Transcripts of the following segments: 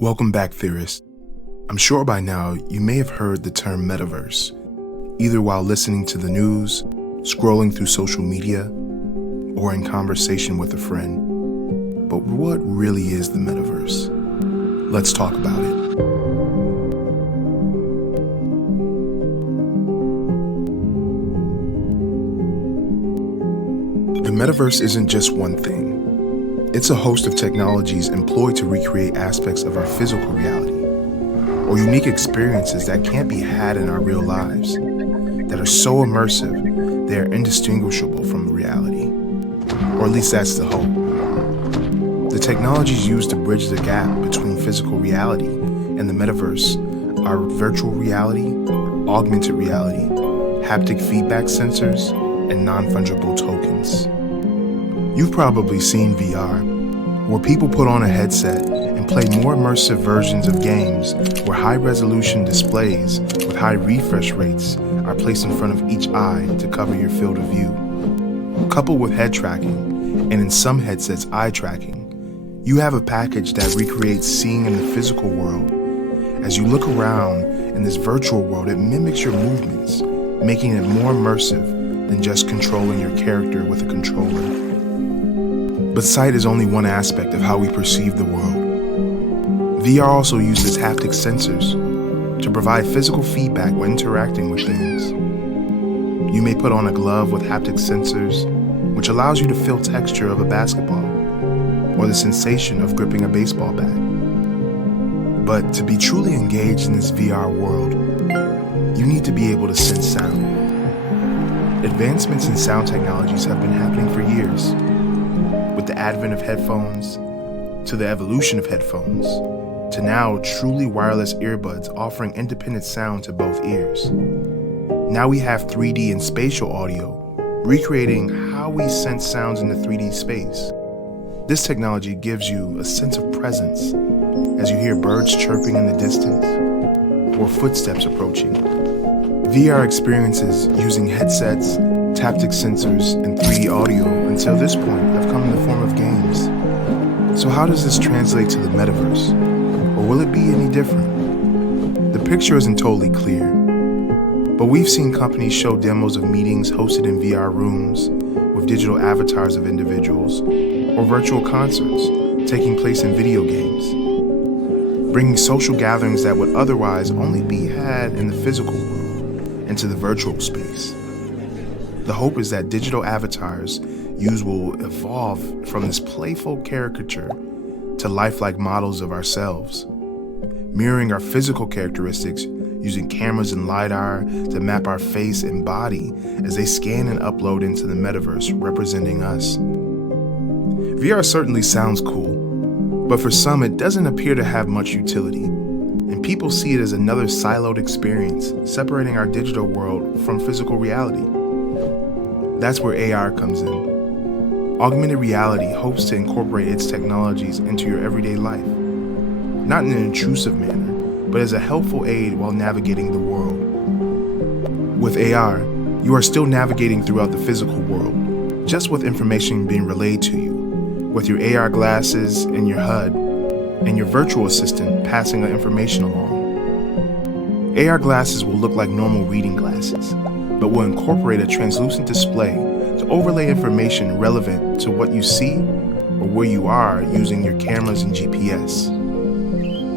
Welcome back, theorists. I'm sure by now you may have heard the term metaverse, either while listening to the news, scrolling through social media, or in conversation with a friend. But what really is the metaverse? Let's talk about it. The metaverse isn't just one thing. It's a host of technologies employed to recreate aspects of our physical reality, or unique experiences that can't be had in our real lives, that are so immersive they are indistinguishable from reality. Or at least that's the hope. The technologies used to bridge the gap between physical reality and the metaverse are virtual reality, augmented reality, haptic feedback sensors, and non-fungible tokens. You've probably seen VR, where people put on a headset and play more immersive versions of games where high-resolution displays with high refresh rates are placed in front of each eye to cover your field of view. Coupled with head tracking, and in some headsets eye tracking, you have a package that recreates seeing in the physical world. As you look around in this virtual world, it mimics your movements, making it more immersive than just controlling your character with a controller. But sight is only one aspect of how we perceive the world. VR also uses haptic sensors to provide physical feedback when interacting with things. You may put on a glove with haptic sensors, which allows you to feel texture of a basketball or the sensation of gripping a baseball bat. But to be truly engaged in this VR world, you need to be able to sense sound. Advancements in sound technologies have been happening for years. With the advent of headphones, to the evolution of headphones, to now truly wireless earbuds offering independent sound to both ears. Now we have 3D and spatial audio, recreating how we sense sounds in the 3D space. This technology gives you a sense of presence as you hear birds chirping in the distance or footsteps approaching. VR experiences using headsets, haptic sensors, and 3D audio until this point have come in the form of games. So how does this translate to the metaverse? Or will it be any different? The picture isn't totally clear, but we've seen companies show demos of meetings hosted in VR rooms with digital avatars of individuals, or virtual concerts taking place in video games, bringing social gatherings that would otherwise only be had in the physical world into the virtual space. The hope is that digital avatars used will evolve from this playful caricature to lifelike models of ourselves, mirroring our physical characteristics using cameras and LiDAR to map our face and body as they scan and upload into the metaverse representing us. VR certainly sounds cool, but for some it doesn't appear to have much utility, and people see it as another siloed experience separating our digital world from physical reality. That's where AR comes in. Augmented reality hopes to incorporate its technologies into your everyday life, not in an intrusive manner, but as a helpful aid while navigating the world. With AR, you are still navigating throughout the physical world, just with information being relayed to you, with your AR glasses and your HUD, and your virtual assistant passing the information along. AR glasses will look like normal reading glasses, but will incorporate a translucent display to overlay information relevant to what you see or where you are using your cameras and GPS.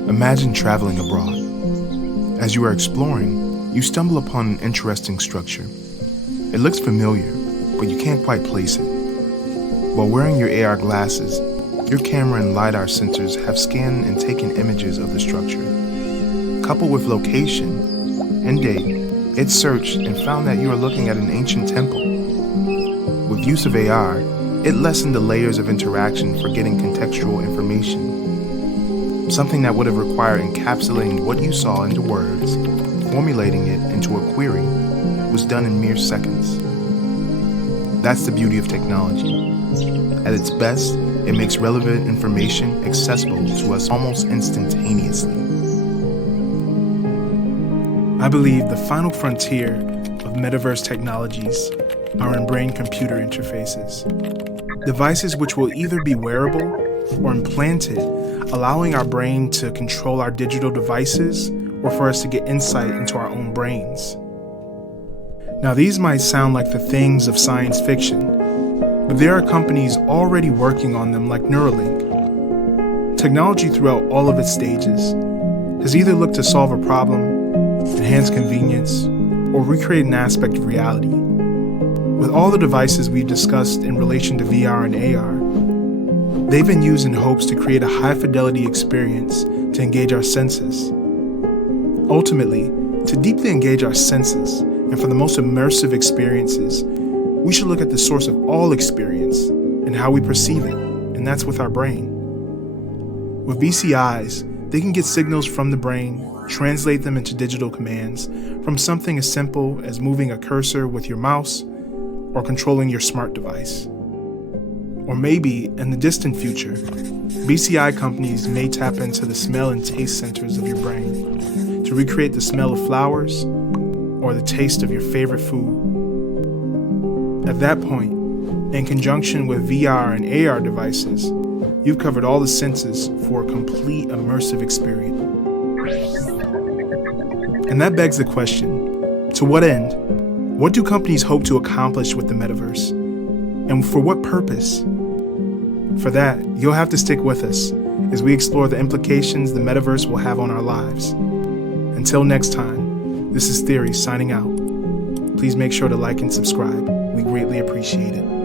Imagine traveling abroad. As you are exploring, you stumble upon an interesting structure. It looks familiar, but you can't quite place it. While wearing your AR glasses, your camera and LiDAR sensors have scanned and taken images of the structure. Coupled with location and date, it searched and found that you are looking at an ancient temple. With use of AR, it lessened the layers of interaction for getting contextual information. Something that would have required encapsulating what you saw into words, formulating it into a query, was done in mere seconds. That's the beauty of technology. At its best, it makes relevant information accessible to us almost instantaneously. I believe the final frontier of metaverse technologies are in brain-computer interfaces. Devices which will either be wearable or implanted, allowing our brain to control our digital devices or for us to get insight into our own brains. Now, these might sound like the things of science fiction, but there are companies already working on them like Neuralink. Technology throughout all of its stages has either looked to solve a problem, enhance convenience, or recreate an aspect of reality. With all the devices we've discussed in relation to VR and AR, they've been used in hopes to create a high-fidelity experience to engage our senses. Ultimately, to deeply engage our senses and for the most immersive experiences, we should look at the source of all experience and how we perceive it, and that's with our brain. With BCIs, they can get signals from the brain, translate them into digital commands from something as simple as moving a cursor with your mouse or controlling your smart device. Or maybe, in the distant future, BCI companies may tap into the smell and taste centers of your brain to recreate the smell of flowers or the taste of your favorite food. At that point, in conjunction with VR and AR devices, you've covered all the senses for a complete immersive experience. And that begs the question, to what end? What do companies hope to accomplish with the metaverse? And for what purpose? For that, you'll have to stick with us as we explore the implications the metaverse will have on our lives. Until next time, this is Theory signing out. Please make sure to like and subscribe. We greatly appreciate it.